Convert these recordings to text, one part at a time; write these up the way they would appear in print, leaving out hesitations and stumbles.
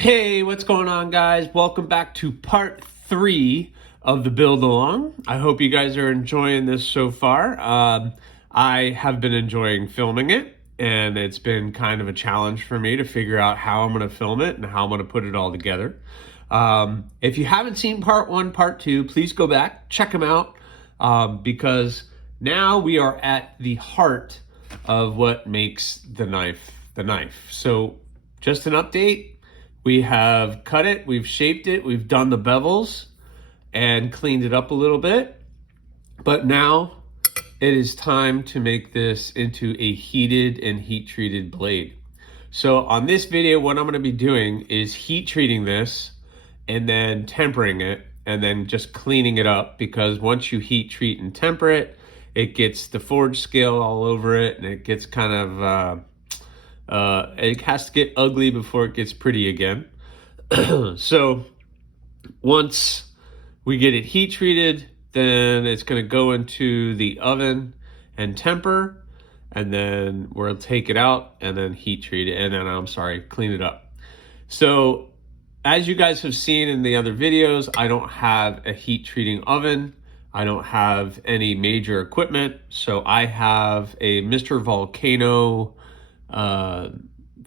Hey, what's going on, guys? Welcome back to part 3 of the build along. I hope you guys are enjoying this so far. I have been enjoying filming it, and it's been kind of a challenge for me to figure out how I'm going to film it and how I'm going to put it all together. If you haven't seen part 1, part 2, please go back, check them out, because now we are at the heart of what makes the knife the knife. So just an update. We have cut it, we've shaped it, we've done the bevels and cleaned it up a little bit. But now it is time to make this into a heated and heat treated blade. So on this video, what I'm going to be doing is heat treating this and then tempering it and then just cleaning it up, because once you heat treat and temper it, it gets the forge scale all over it and it gets kind of it has to get ugly before it gets pretty again. So once we get it heat treated, then it's going to go into the oven and temper, and then we'll take it out and then heat treat it, and then clean it up. So as you guys have seen in the other videos, I don't have a heat treating oven. I don't have any major equipment. So I have a Mr. Volcano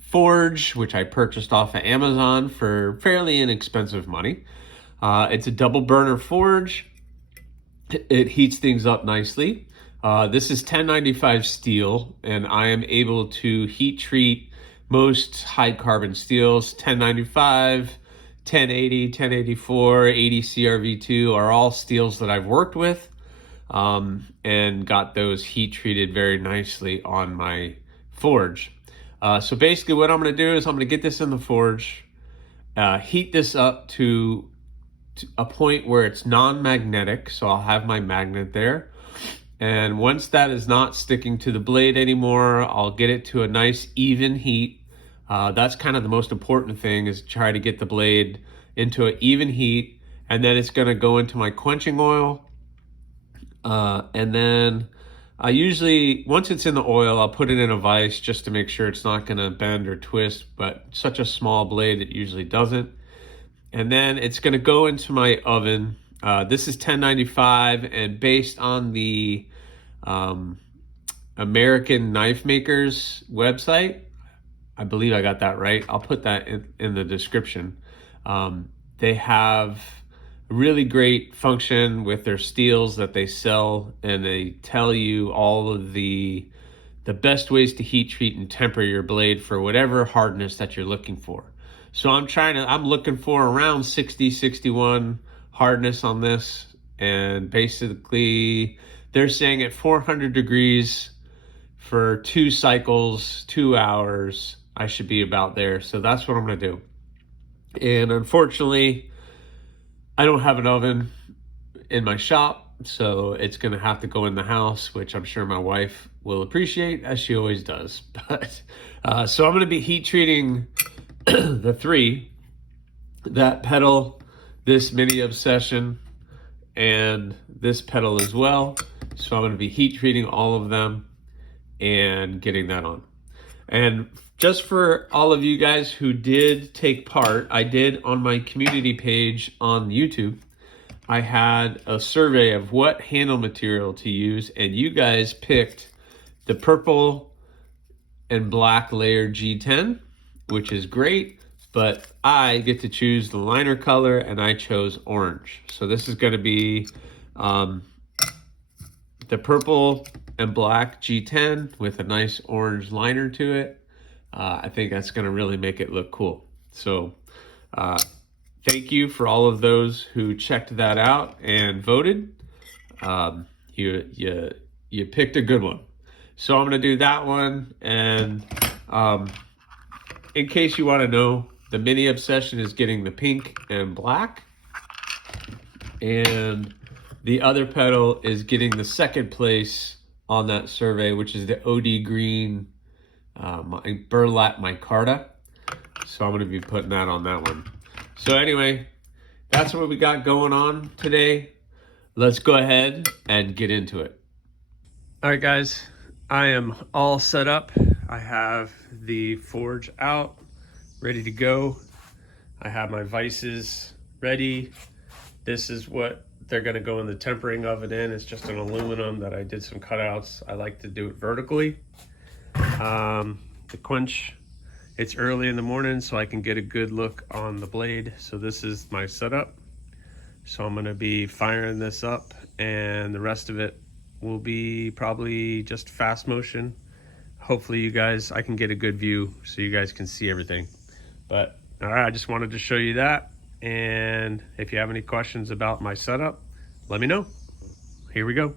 forge, which I purchased off of Amazon for fairly inexpensive money. It's a double burner forge. It heats things up nicely. This is 1095 steel, and I am able to heat treat most high carbon steels. 1095, 1080, 1084, 80 CRV2 are all steels that I've worked with, and got those heat treated very nicely on my forge. So basically what I'm going to do is I'm going to get this in the forge, heat this up to a point where it's non-magnetic. So I'll have my magnet there. And once that is not sticking to the blade anymore, I'll get it to a nice even heat. That's kind of the most important thing, is try to get the blade into an even heat. And then it's going to go into my quenching oil. And then I usually, once it's in the oil, I'll put it in a vise just to make sure it's not going to bend or twist, but such a small blade, it usually doesn't. And then it's going to go into my oven. This is 1095, and based on the American Knife Makers website, I believe I got that right. I'll put that in the description. They have really great function with their steels that they sell, and they tell you all of the best ways to heat treat and temper your blade for whatever hardness that you're looking for. So I'm looking for around 60, 61 hardness on this, and basically they're saying at 400 degrees for 2 cycles, 2 hours, I should be about there. So that's what I'm going to do. And unfortunately, I don't have an oven in my shop, so it's going to have to go in the house, which I'm sure my wife will appreciate, as she always does. But so I'm going to be heat treating the 3, that pedal, this mini obsession, and this pedal as well. So I'm going to be heat treating all of them and getting that on. And just for all of you guys who did take part, I did on my community page on YouTube, I had a survey of what handle material to use, and you guys picked the purple and black layer G10, which is great, but I get to choose the liner color, and I chose orange. So this is going to be the purple and black G10 with a nice orange liner to it. I think that's going to really make it look cool. So thank you for all of those who checked that out and voted. You picked a good one. So I'm going to do that one. And in case you want to know, the mini obsession is getting the pink and black. And the other pedal is getting the second place on that survey, which is the OD green my burlap micarta. So I'm going to be putting that on that one. So anyway, that's what we got going on today. Let's go ahead and get into it. All right, guys, I am all set up. I have the forge out, ready to go. I have my vices ready. This is what they're gonna go in the tempering oven in. It's just an aluminum that I did some cutouts. I like to do it vertically. The quench, it's early in the morning so I can get a good look on the blade. So this is my setup. So I'm gonna be firing this up, and the rest of it will be probably just fast motion. Hopefully you guys, I can get a good view so you guys can see everything. But all right, I just wanted to show you that. And if you have any questions about my setup, let me know. Here we go.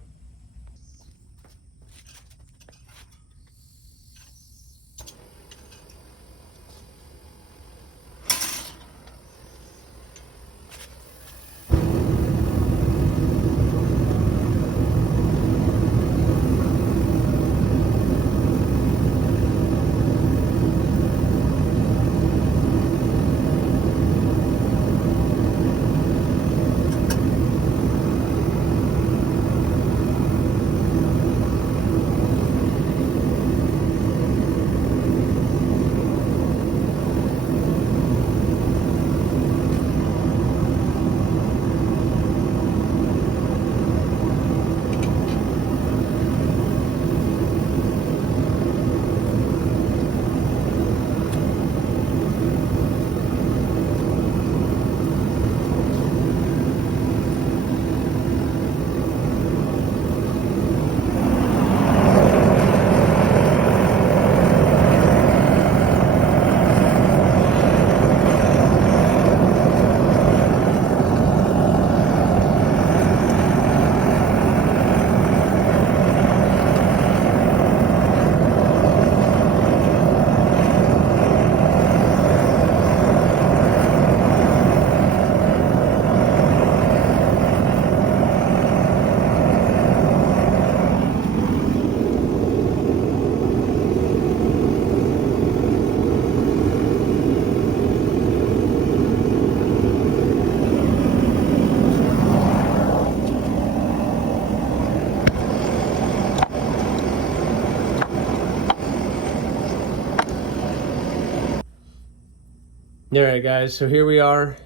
All right, guys, so here we are.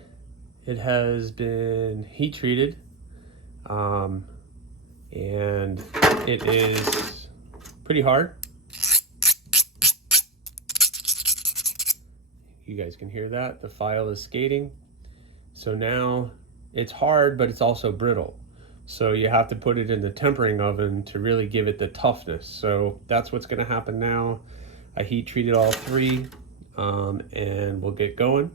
It has been heat treated, and it is pretty hard. You guys can hear that. The file is skating. So now it's hard, but it's also brittle. So you have to put it in the tempering oven to really give it the toughness. So that's what's gonna happen now. I heat treated all three, and we'll get going.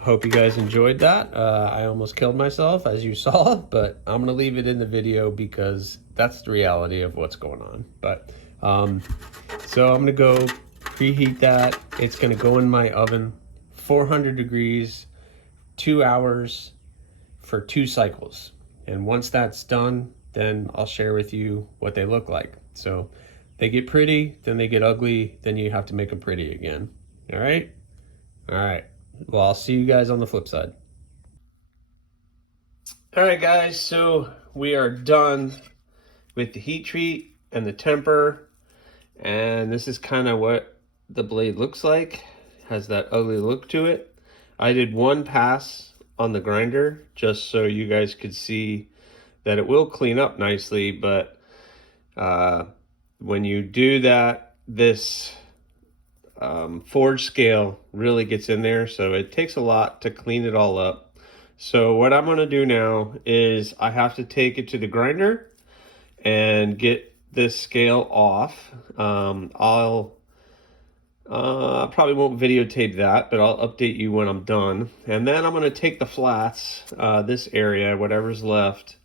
Hope you guys enjoyed that. I almost killed myself, as you saw, but I'm gonna leave it in the video because that's the reality of what's going on. But so I'm gonna go preheat that. It's gonna go in my oven, 400 degrees, 2 hours for 2 cycles. And once that's done, then I'll share with you what they look like. So they get pretty, then they get ugly, then you have to make them pretty again. All right? All right. Well, I'll see you guys on the flip side. All right, guys, so we are done with the heat treat and the temper. And this is kind of what the blade looks like. It has that ugly look to it. I did one pass on the grinder just so you guys could see that it will clean up nicely, but when you do that, this forge scale really gets in there, so it takes a lot to clean it all up. So what I'm going to do now is I have to take it to the grinder and get this scale off. I'll probably won't videotape that, but I'll update you when I'm done. And then I'm going to take the flats, this area, whatever's left,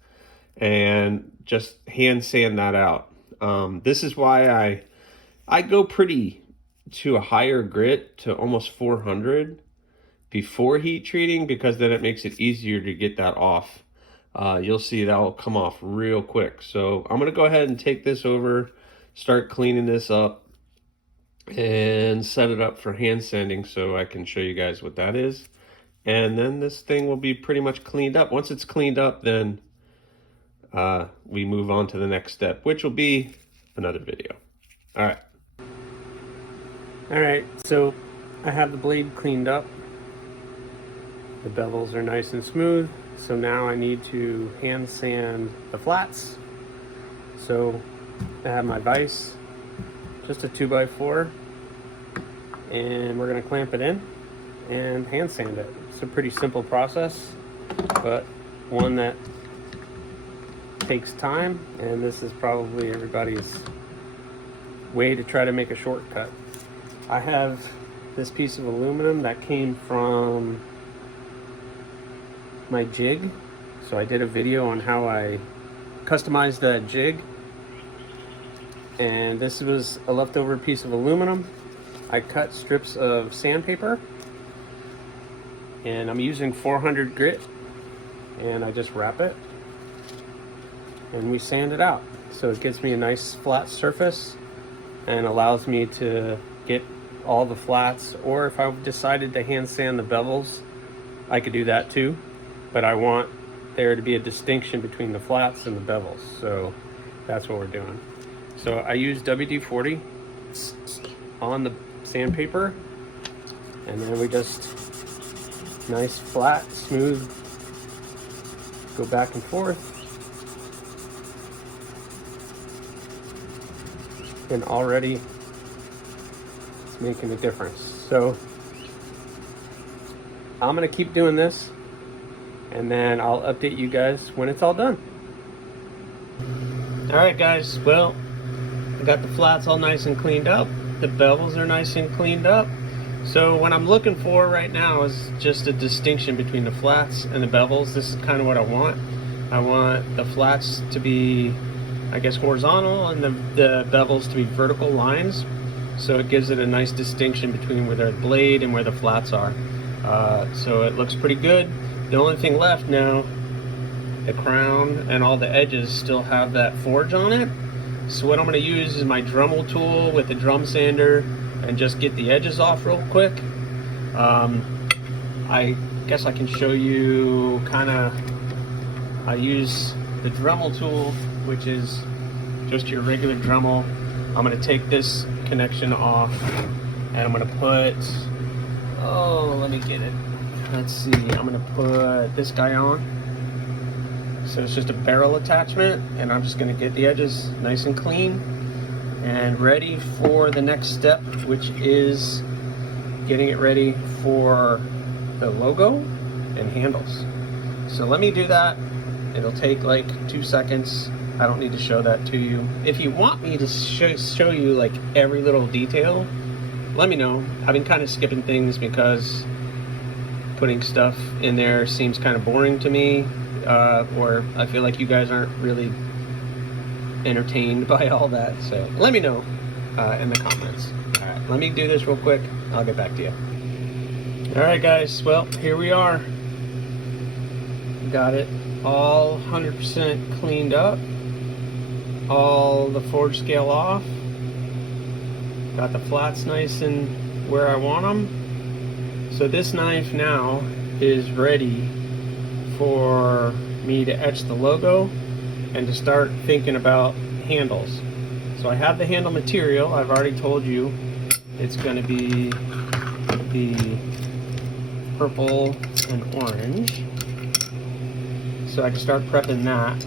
and just hand sand that out. This is why I go pretty to a higher grit, to almost 400 before heat treating, because then it makes it easier to get that off. You'll see that will come off real quick. So I'm going to go ahead and take this over, start cleaning this up, and set it up for hand sanding so I can show you guys what that is. And then this thing will be pretty much cleaned up. Once it's cleaned up, then we move on to the next step, which will be another video. All right. All right, so I have the blade cleaned up. The bevels are nice and smooth. So now I need to hand sand the flats. So I have my vise, just a 2x4, and we're gonna clamp it in and hand sand it. It's a pretty simple process, but one that takes time, and this is probably everybody's way to try to make a shortcut. I have this piece of aluminum that came from my jig. So I did a video on how I customized that jig. And this was a leftover piece of aluminum. I cut strips of sandpaper, and I'm using 400 grit, and I just wrap it and we sand it out. So it gives me a nice flat surface and allows me to get all the flats, or if I decided to hand sand the bevels, I could do that too. But I want there to be a distinction between the flats and the bevels. So that's what we're doing. So I use WD-40 on the sandpaper, and then we just nice, flat, smooth, go back and forth. And already it's making a difference. So I'm gonna keep doing this, and then I'll update you guys when it's all done. All right, guys, well, I got the flats all nice and cleaned up. The bevels are nice and cleaned up. So what I'm looking for right now is just a distinction between the flats and the bevels. This is kind of what I want. I want the flats to be, I guess, horizontal, and the bevels to be vertical lines. So it gives it a nice distinction between where the blade and where the flats are. So it looks pretty good. The only thing left now, the crown and all the edges still have that forge on it. So what I'm going to use is my Dremel tool with the drum sander and just get the edges off real quick. I guess I can show you kind of, I use the Dremel tool, which is just your regular Dremel. I'm going to take this connection off, and I'm going to put, oh, let me get it. Let's see, I'm going to put this guy on. So it's just a barrel attachment, and I'm just going to get the edges nice and clean and ready for the next step, which is getting it ready for the logo and handles. So let me do that. It'll take like 2 seconds. I don't need to show that to you. If you want me to show you like every little detail, let me know. I've been kind of skipping things because putting stuff in there seems kind of boring to me, or I feel like you guys aren't really entertained by all that. So let me know in the comments. All right, let me do this real quick. I'll get back to you. All right, guys. Well, here we are. Got it all 100% cleaned up. All the forge scale off. Got the flats nice and where I want them. So this knife now is ready for me to etch the logo and to start thinking about handles. So I have the handle material. I've already told you it's going to be the purple and orange. So I can start prepping that.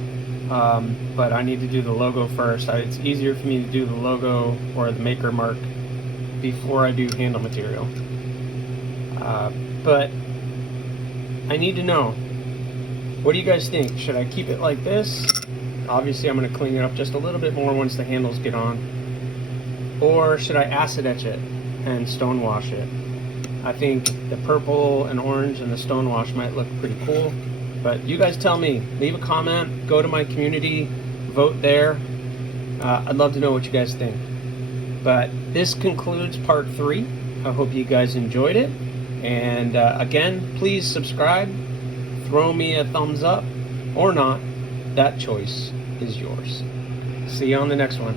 But I need to do the logo first. It's easier for me to do the logo or the maker mark before I do handle material. But I need to know, what do you guys think? Should I keep it like this? Obviously I'm going to clean it up just a little bit more once the handles get on. Or should I acid etch it and stone wash it? I think the purple and orange and the stone wash might look pretty cool. But you guys tell me. Leave a comment, go to my community, vote there. I'd love to know what you guys think. But this concludes part 3. I hope you guys enjoyed it. And again, please subscribe. Throw me a thumbs up or not. That choice is yours. See you on the next one.